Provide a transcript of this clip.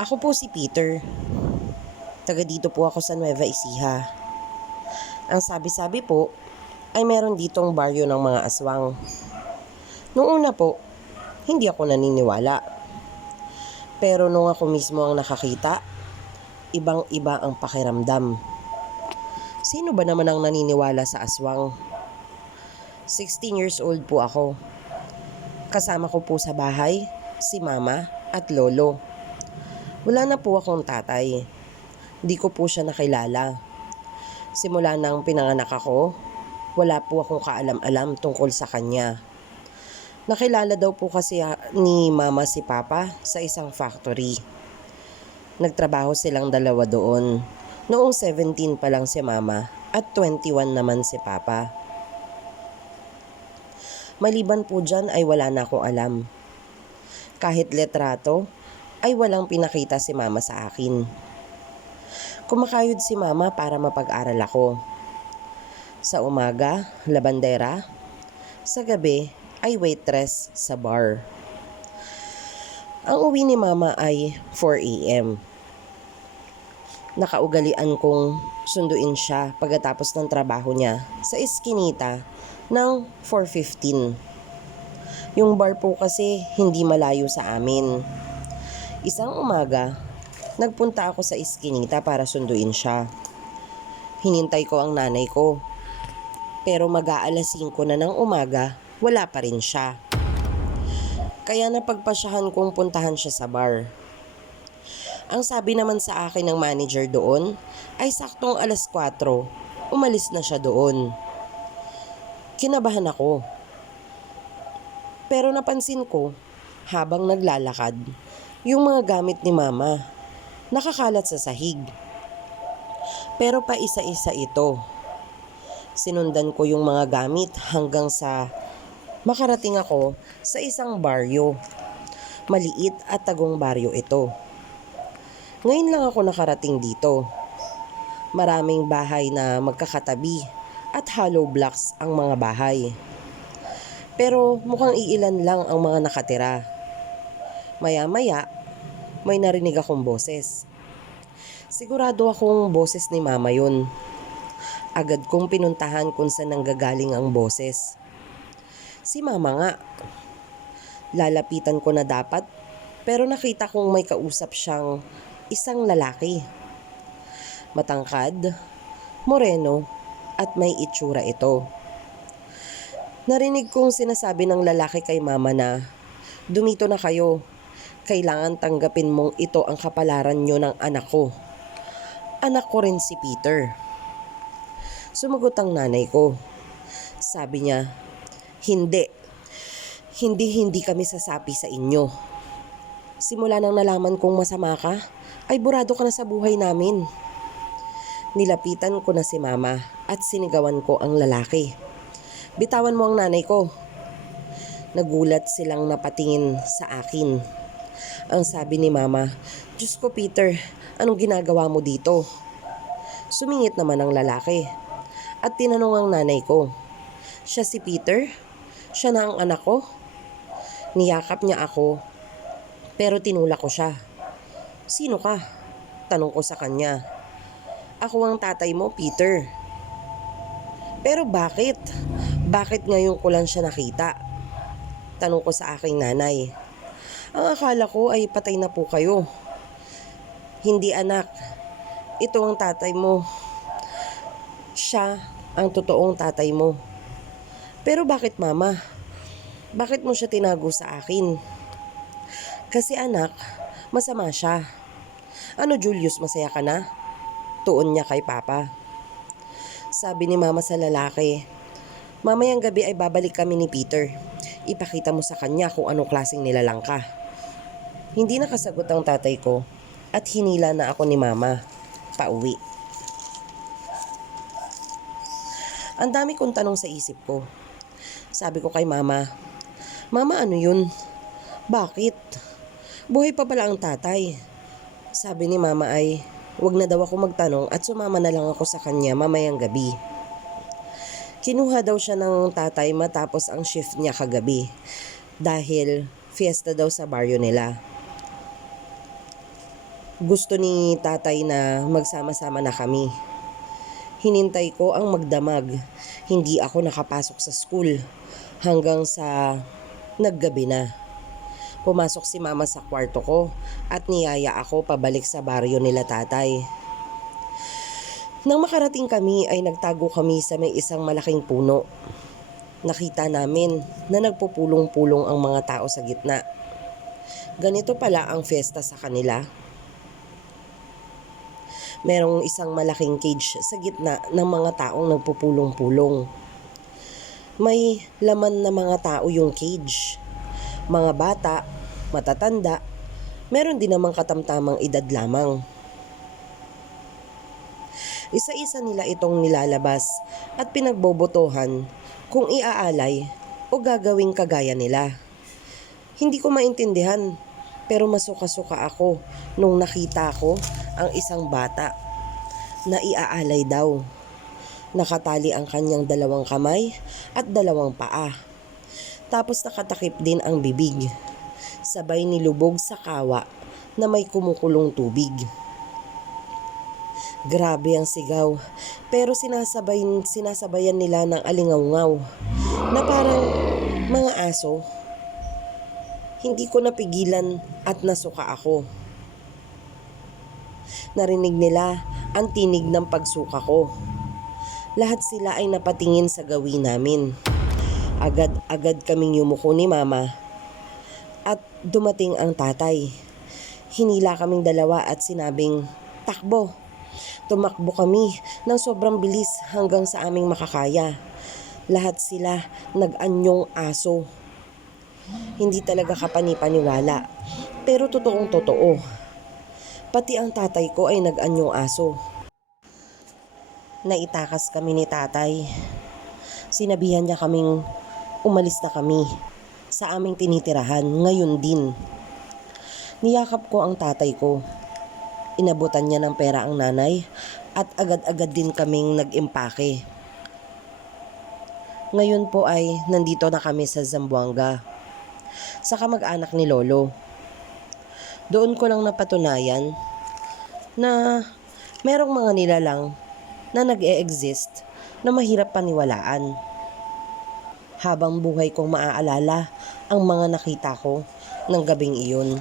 Ako po si Peter. Taga dito po ako sa Nueva Ecija. Ang sabi-sabi po ay meron ditong baryo ng mga aswang. Noong una po, hindi ako naniniwala. Pero nung ako mismo ang nakakita, ibang-iba ang pakiramdam. Sino ba naman ang naniniwala sa aswang? 16 years old po ako. Kasama ko po sa bahay si mama at lolo. Wala na po akong tatay. Di ko po siya nakilala. Simula nang pinanganak ako, wala po akong kaalam-alam tungkol sa kanya. Nakilala daw po kasi ni mama si papa sa isang factory. Nagtrabaho silang dalawa doon. Noong 17 pa lang si mama at 21 naman si papa. Maliban po dyan ay wala na akong alam. Kahit letrato ay walang pinakita si mama sa akin. Kumakayod si mama para mapag-aral ako. Sa umaga, labandera. Sa gabi ay waitress sa bar. Ang uwi ni mama ay 4 a.m. Nakaugalian kong sunduin siya pagkatapos ng trabaho niya sa eskinita ng 4:15. Yung bar po kasi hindi malayo sa amin. Isang umaga, nagpunta ako sa eskinita para sunduin siya. Hinintay ko ang nanay ko. Pero mag-aalas 5 na ng umaga, wala pa rin siya. Kaya napagpasyahan kong puntahan siya sa bar. Ang sabi naman sa akin ng manager doon ay saktong alas 4, umalis na siya doon. Kinabahan ako. Pero napansin ko, habang naglalakad, yung mga gamit ni mama, nakakalat sa sahig. Pero pa isa-isa ito. Sinundan ko yung mga gamit hanggang sa makarating ako sa isang baryo. Maliit at tagong baryo ito. Ngayon lang ako nakarating dito. Maraming bahay na magkakatabi at hollow blocks ang mga bahay. Pero mukhang iilan lang ang mga nakatira. Maya-maya, may narinig akong boses. Sigurado akong boses ni mama yun. Agad kong pinuntahan kung saan nanggagaling ang boses. Si mama nga. Lalapitan ko na dapat, pero nakita kong may kausap siyang isang lalaki. Matangkad, moreno, at may itsura ito. Narinig kong sinasabi ng lalaki kay mama na, "Dumito na kayo. Kailangan tanggapin mong ito ang kapalaran nyo ng anak ko." Anak ko rin si Peter. Sumagot ang nanay ko. Sabi niya, Hindi kami sasapi sa inyo. Simula nang nalaman kong masama ka, ay burado ka na sa buhay namin." Nilapitan ko na si mama at sinigawan ko ang lalaki. "Bitawan mo ang nanay ko." Nagulat silang napatingin sa akin. Ang sabi ni mama, "Diyos ko Peter, anong ginagawa mo dito?" Sumingit naman ang lalaki at tinanong ang nanay ko, "Siya si Peter? Siya na ang anak ko?" Niyakap niya ako pero tinulak ko siya. "Sino ka?" Tanong ko sa kanya. "Ako ang tatay mo, Peter." "Pero bakit? Bakit ngayon ko lang siya nakita?" Tanong ko sa aking nanay. "Ang akala ko ay patay na po kayo." "Hindi anak, ito ang tatay mo. Siya ang totoong tatay mo." "Pero bakit mama? Bakit mo siya tinago sa akin?" "Kasi anak, masama siya." "Ano Julius, masaya ka na?" Tuon niya kay papa. Sabi ni mama sa lalaki, "Mamayang gabi ay babalik kami ni Peter. Ipakita mo sa kanya kung anong klaseng nilalang ka." Hindi nakasagot ang tatay ko at hinila na ako ni mama pauwi. Ang dami kong tanong sa isip ko. Sabi ko kay mama, "Mama, ano yun? Bakit? Buhay pa pala ang tatay." Sabi ni mama ay, wag na daw ako magtanong at sumama na lang ako sa kanya mamayang gabi. Kinuha daw siya ng tatay matapos ang shift niya kagabi dahil fiesta daw sa baryo nila. Gusto ni tatay na magsama-sama na kami. Hinintay ko ang magdamag. Hindi ako nakapasok sa school hanggang sa naggabi na. Pumasok si mama sa kwarto ko at niyaya ako pabalik sa baryo nila tatay. Nang makarating kami ay nagtago kami sa may isang malaking puno. Nakita namin na nagpupulong-pulong ang mga tao sa gitna. Ganito pala ang fiesta sa kanila. Merong isang malaking cage sa gitna ng mga taong nagpupulong-pulong. May laman na mga tao yung cage. Mga bata, matatanda, meron din namang katamtamang edad lamang. Isa-isa nila itong nilalabas at pinagbobotohan kung iaalay o gagawing kagaya nila. Hindi ko maintindihan pero masuka-suka ako nung nakita ko ang isang bata na iaalay daw. Nakatali ang kanyang dalawang kamay at dalawang paa. Tapos nakatakip din ang bibig. Sabay nilubog sa kawa na may kumukulong tubig. Grabe ang sigaw, pero sinasabayan nila ng alingawngaw na parang mga aso. Hindi ko napigilan at nasuka ako. Narinig nila ang tinig ng pagsuka ko. Lahat sila ay napatingin sa gawin namin. Agad-agad kaming yumuko ni mama at dumating ang tatay. Hinila kaming dalawa at sinabing, "Takbo!" Tumakbo kami ng sobrang bilis hanggang sa aming makakaya. Lahat sila nag-anyong aso. Hindi talaga kapani-paniwala, pero totoong totoo. Pati ang tatay ko ay nag-anyong aso. Naitakas kami ni tatay. Sinabihan niya kaming umalis na kami sa aming tinitirahan ngayon din. Niyakap ko ang tatay ko. Inabutan niya ng pera ang nanay at agad-agad din kaming nag-impake. Ngayon po ay nandito na kami sa Zamboanga, sa kamag-anak ni Lolo. Doon ko lang napatunayan na merong mga nilalang na nag-e-exist na mahirap paniwalaan. Habang buhay kong maaalala ang mga nakita ko ng gabing iyon.